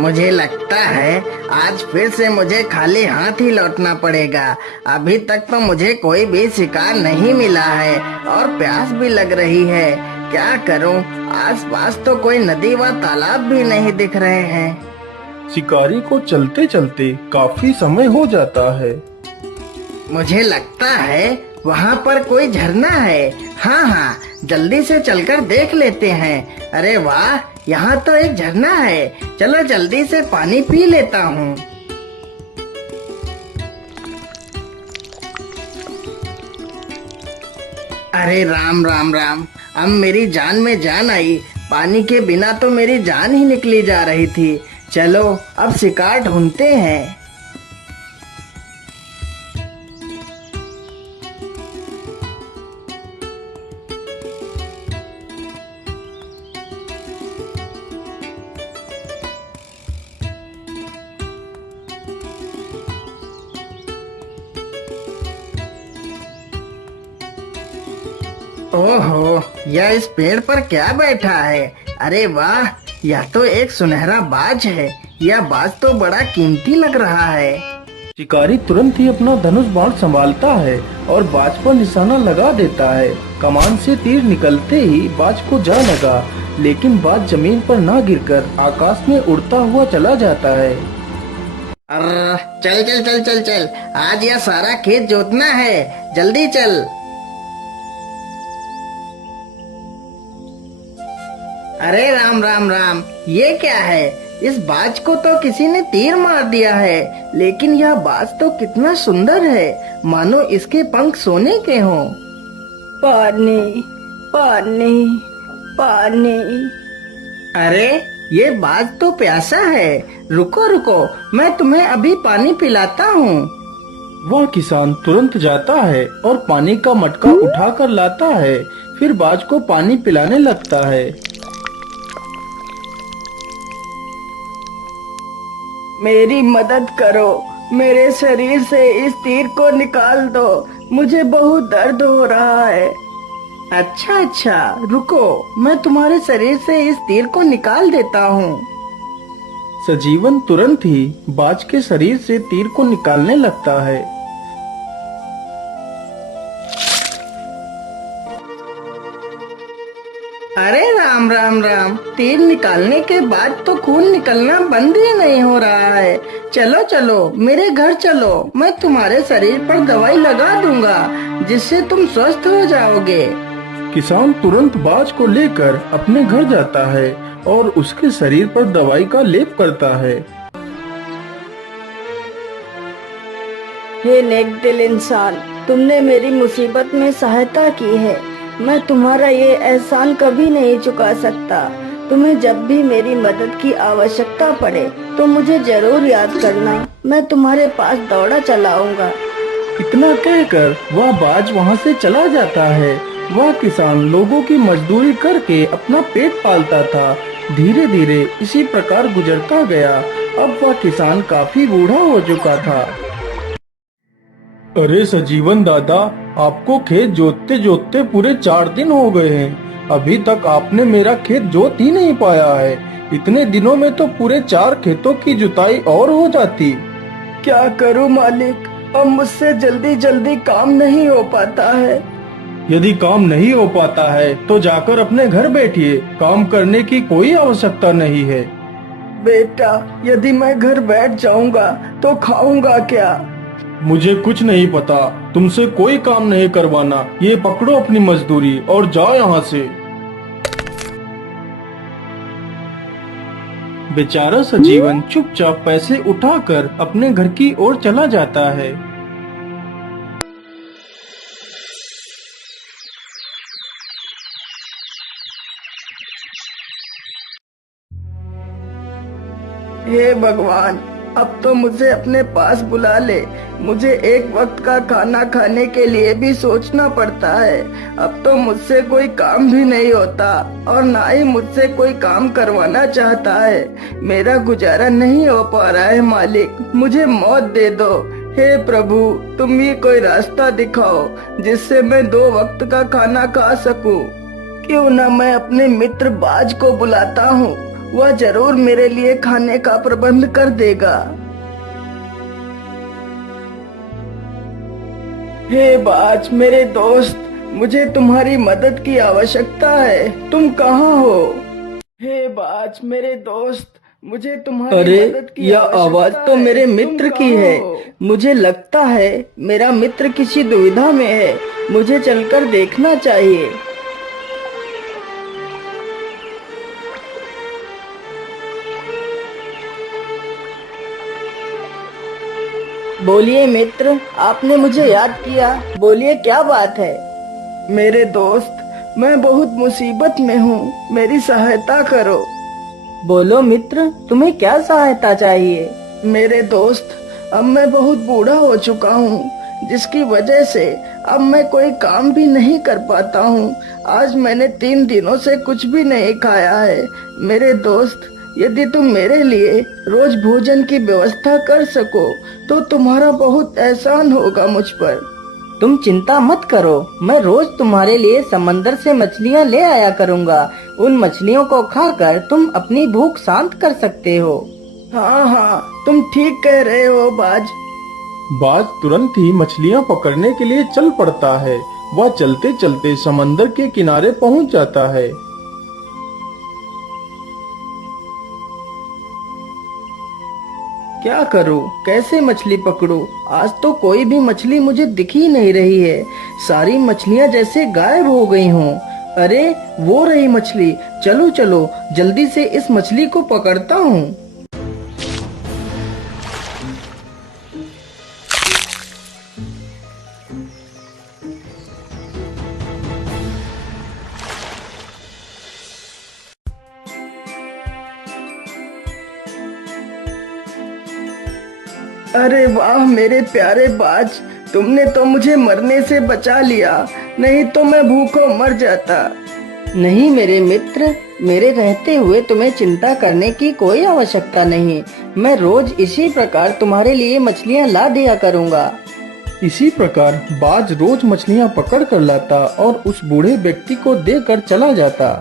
मुझे लगता है आज फिर से मुझे खाली हाथ ही लौटना पड़ेगा। अभी तक तो मुझे कोई भी शिकार नहीं मिला है और प्यास भी लग रही है। क्या करूं? आसपास तो कोई नदी व तालाब भी नहीं दिख रहे हैं। शिकारी को चलते चलते काफी समय हो जाता है। मुझे लगता है वहाँ पर कोई झरना है। हाँ हाँ, जल्दी से चलकर देख लेते हैं। अरे वाह, यहाँ तो एक झरना है। चलो जल्दी से पानी पी लेता हूँ। अरे राम राम राम, अब मेरी जान में जान आई। पानी के बिना तो मेरी जान ही निकली जा रही थी। चलो अब शिकार ढूंढते हैं। ओहो, यह इस पेड़ पर क्या बैठा है? अरे वाह, यह तो एक सुनहरा बाज है। यह बाज तो बड़ा कीमती लग रहा है। शिकारी तुरंत ही अपना धनुष बाण संभालता है और बाज पर निशाना लगा देता है। कमान से तीर निकलते ही बाज को जा लगा, लेकिन बाज जमीन पर ना गिरकर आकाश में उड़ता हुआ चला जाता है। अरे चल चल चल चल चल, आज यह सारा खेत जोतना है। जल्दी चल। अरे राम राम राम, ये क्या है? इस बाज को तो किसी ने तीर मार दिया है, लेकिन यह बाज तो कितना सुंदर है, मानो इसके पंख सोने के हों। पानी पानी पानी। अरे ये बाज तो प्यासा है। रुको रुको, मैं तुम्हें अभी पानी पिलाता हूँ। वह किसान तुरंत जाता है और पानी का मटका उठा कर लाता है। फिर बाज को पानी पिलाने लगता है। मेरी मदद करो, मेरे शरीर से इस तीर को निकाल दो, मुझे बहुत दर्द हो रहा है। अच्छा अच्छा, रुको, मैं तुम्हारे शरीर से इस तीर को निकाल देता हूँ। सजीवन तुरंत ही बाज के शरीर से तीर को निकालने लगता है। अरे राम राम राम, तीर निकालने के बाद तो खून निकलना बंद ही नहीं हो रहा है। चलो चलो मेरे घर चलो, मैं तुम्हारे शरीर पर दवाई लगा दूंगा, जिससे तुम स्वस्थ हो जाओगे। किसान तुरंत बाज को लेकर अपने घर जाता है और उसके शरीर पर दवाई का लेप करता है। हे नेक दिल इंसान, तुमने मेरी मुसीबत में सहायता की है। मैं तुम्हारा ये एहसान कभी नहीं चुका सकता। तुम्हें जब भी मेरी मदद की आवश्यकता पड़े तो मुझे जरूर याद करना। मैं तुम्हारे पास दौड़ा चलाऊंगा। इतना कहकर वह बाज वहाँ से चला जाता है। वह किसान लोगों की मजदूरी करके अपना पेट पालता था। धीरे धीरे इसी प्रकार गुजरता गया। अब वह किसान काफी बूढ़ा हो चुका था। अरे सजीवन दादा, आपको खेत जोतते जोतते पूरे 4 दिन हो गए हैं। अभी तक आपने मेरा खेत जोत ही नहीं पाया है। इतने दिनों में तो पूरे 4 खेतों की जुताई और हो जाती। क्या करूं मालिक, अब मुझसे जल्दी जल्दी काम नहीं हो पाता है। यदि काम नहीं हो पाता है तो जाकर अपने घर बैठिए। काम करने की कोई आवश्यकता नहीं है। बेटा, यदि मैं घर बैठ जाऊंगा तो खाऊंगा क्या? मुझे कुछ नहीं पता, तुमसे कोई काम नहीं करवाना। ये पकड़ो अपनी मजदूरी और जाओ यहाँ से। बेचारा सजीवन चुपचाप पैसे उठाकर अपने घर की ओर चला जाता है। हे भगवान, अब तो मुझे अपने पास बुला ले। मुझे एक वक्त का खाना खाने के लिए भी सोचना पड़ता है। अब तो मुझसे कोई काम भी नहीं होता और ना ही मुझसे कोई काम करवाना चाहता है। मेरा गुजारा नहीं हो पा रहा है मालिक, मुझे मौत दे दो। हे प्रभु, तुम ही कोई रास्ता दिखाओ जिससे मैं 2 वक्त का खाना खा सकूं। क्यों ना मैं अपने मित्र बाज को बुलाता हूँ वह जरूर मेरे लिए खाने का प्रबंध कर देगा। हे बाज मेरे दोस्त, मुझे तुम्हारी मदद की आवश्यकता है। तुम कहाँ हो? हे बाज मेरे दोस्त, मुझे तुम्हारी मदद अरे की यह आवश्यकता आवाज तो है। मेरे तुम मित्र की कहाँ है। हो? मुझे लगता है मेरा मित्र किसी दुविधा में है। मुझे चलकर देखना चाहिए। बोलिए मित्र, आपने मुझे याद किया। बोलिए क्या बात है? मेरे दोस्त, मैं बहुत मुसीबत में हूँ, मेरी सहायता करो। बोलो मित्र, तुम्हें क्या सहायता चाहिए? मेरे दोस्त, अब मैं बहुत बूढ़ा हो चुका हूँ, जिसकी वजह से अब मैं कोई काम भी नहीं कर पाता हूँ। आज मैंने 3 दिनों से कुछ भी नहीं खाया है। मेरे दोस्त, यदि तुम मेरे लिए रोज भोजन की व्यवस्था कर सको तो तुम्हारा बहुत एहसान होगा मुझ पर। तुम चिंता मत करो, मैं रोज तुम्हारे लिए समंदर से मछलियाँ ले आया करूँगा। उन मछलियों को खाकर तुम अपनी भूख शांत कर सकते हो। हाँ हाँ, तुम ठीक कह रहे हो बाज। बाज तुरंत ही मछलियाँ पकड़ने के लिए चल पड़ता है। वह चलते चलते समंदर के किनारे पहुँच जाता है। क्या करूं, कैसे मछली पकड़ूं? आज तो कोई भी मछली मुझे दिख ही नहीं रही है। सारी मछलियां जैसे गायब हो गई हों। अरे वो रही मछली। चलो चलो, जल्दी से इस मछली को पकड़ता हूँ। अरे वाह मेरे प्यारे बाज, तुमने तो मुझे मरने से बचा लिया, नहीं तो मैं भूखों मर जाता। नहीं मेरे मित्र, मेरे रहते हुए तुम्हें चिंता करने की कोई आवश्यकता नहीं। मैं रोज इसी प्रकार तुम्हारे लिए मछलियाँ ला दिया करूँगा। इसी प्रकार बाज रोज मछलियाँ पकड़ कर लाता और उस बूढ़े व्यक्ति को देकर चला जाता।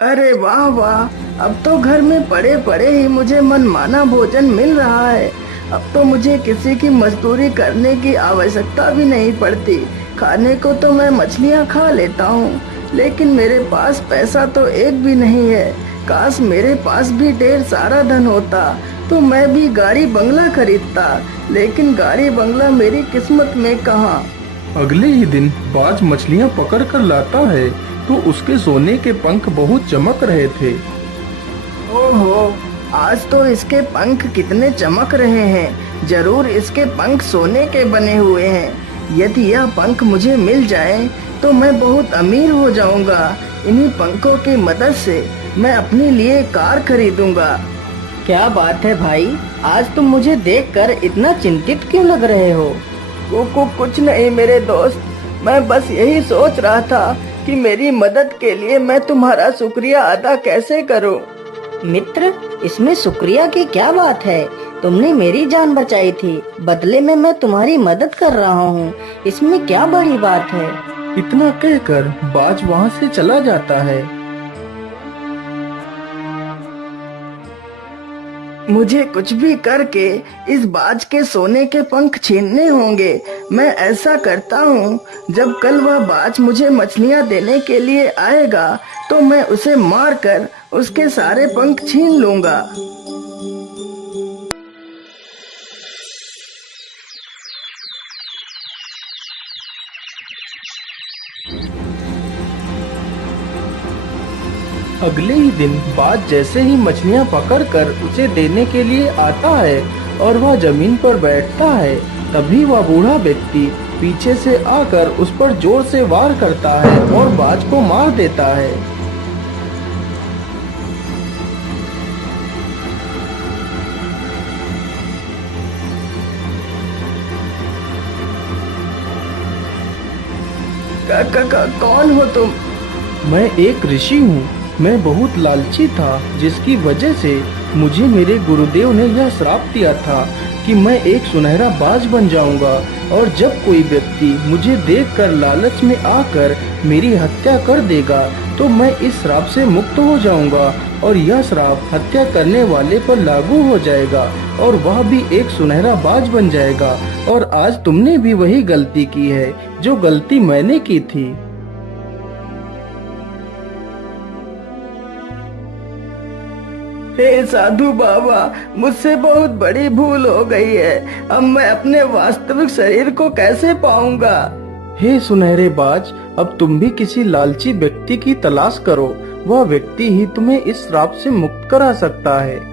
अरे वाह वाह, अब तो घर में पड़े पड़े ही मुझे मनमाना भोजन मिल रहा है। अब तो मुझे किसी की मजदूरी करने की आवश्यकता भी नहीं पड़ती। खाने को तो मैं मछलियाँ खा लेता हूँ, लेकिन मेरे पास पैसा तो एक भी नहीं है। काश मेरे पास भी ढेर सारा धन होता तो मैं भी गाड़ी बंगला खरीदता, लेकिन गाड़ी बंगला मेरी किस्मत में कहाँ। अगले ही दिन बाज मछलियाँ पकड़ कर लाता है तो उसके सोने के पंख बहुत चमक रहे थे। ओहो, आज तो इसके पंख कितने चमक रहे हैं। जरूर इसके पंख सोने के बने हुए हैं। यदि यह पंख मुझे मिल जाए तो मैं बहुत अमीर हो जाऊंगा। इन्हीं पंखों की मदद से मैं अपने लिए कार खरीदूंगा। क्या बात है भाई, आज तुम मुझे देखकर इतना चिंतित क्यों लग रहे हो? कुछ नहीं मेरे दोस्त, मैं बस यही सोच रहा था कि मेरी मदद के लिए मैं तुम्हारा शुक्रिया अदा कैसे करूं। मित्र, इसमें शुक्रिया की क्या बात है? तुमने मेरी जान बचाई थी, बदले में मैं तुम्हारी मदद कर रहा हूँ। इसमें क्या बड़ी बात है? इतना कहकर बाज वहाँ से चला जाता है। मुझे कुछ भी करके इस बाज के सोने के पंख छीनने होंगे। मैं ऐसा करता हूँ, जब कल वह बाज मुझे मछलियाँ देने के लिए आएगा तो मैं उसे मारकर उसके सारे पंख छीन लूंगा। अगले ही दिन बाज जैसे ही मछलियाँ पकड़कर उसे देने के लिए आता है और वह जमीन पर बैठता है, तभी वह बूढ़ा व्यक्ति पीछे से आकर उस पर जोर से वार करता है और बाज को मार देता है। कौन हो तुम? मैं एक ऋषि हूँ। मैं बहुत लालची था, जिसकी वजह से मुझे मेरे गुरुदेव ने यह श्राप दिया था कि मैं एक सुनहरा बाज बन जाऊंगा और जब कोई व्यक्ति मुझे देखकर लालच में आकर मेरी हत्या कर देगा तो मैं इस श्राप से मुक्त हो जाऊंगा और यह श्राप हत्या करने वाले पर लागू हो जाएगा और वह भी एक सुनहरा बाज बन जाएगा। और आज तुमने भी वही गलती की है जो गलती मैंने की थी। हे साधु बाबा, मुझसे बहुत बड़ी भूल हो गई है। अब मैं अपने वास्तविक शरीर को कैसे पाऊंगा? हे सुनहरे बाज, अब तुम भी किसी लालची व्यक्ति की तलाश करो। वह व्यक्ति ही तुम्हें इस श्राप से मुक्त करा सकता है।